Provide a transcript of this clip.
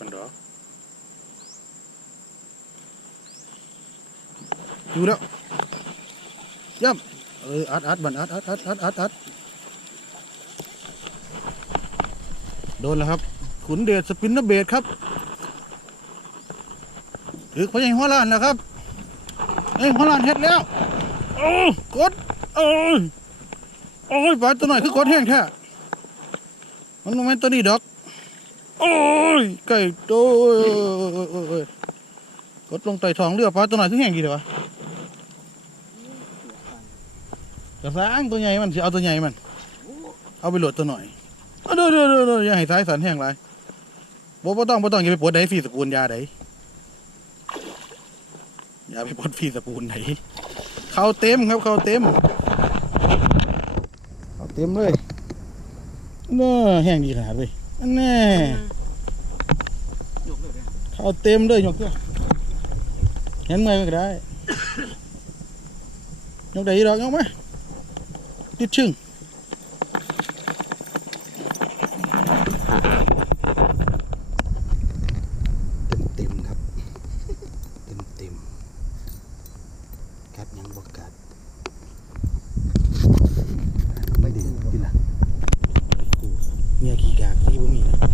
กันดอกอยู่แล้วย่ำเอออัดอัดบันอัดอัดอัดอัดอัดอัดโดนแล้วครับ ขุนเดชสปินเนอร์เบดครับถือพยังหัวล้านแล้วครับเอ้ยหัวล้านเฮ็ดแล้วโอ้กดโอ้ยโอ้ยปลาตัวหน่อยคือกดแห้งแท้มันโมเมนต์ตัวนี้ดอก โอ้ยไก่โตยโอ้ยโอ้ยโอ้ยกดลงไต่ท้องเรือปลาตัวไหน่อยคือแห้งกี่เดี๋ยววะกระซ้างตัวใหญ่มันสิเอาตัวใหญ่มัน เอาไปโหลดตัวหน่อยเอาเด้อเด้อเด้อเด้ออย่าให้สายสันแห้งไรบ่บ่ต้องบ่ต้องอย่าไปปลดได้ฟรีสปูนยาไดอย่าไปปลดฟีสปูนไหนเข้าเต็มครับเข้าเต็มเข้าเต็มเลยเน้อแห้งดีขนาดเลย nè เขาเต็มเลยยกเพื่อเห็นไหมก็ได้ยกได้ดอกยกไหมติดชึ่งเต็มเต็มครับ เต็มเต็มครับยังบอก 这里不米了。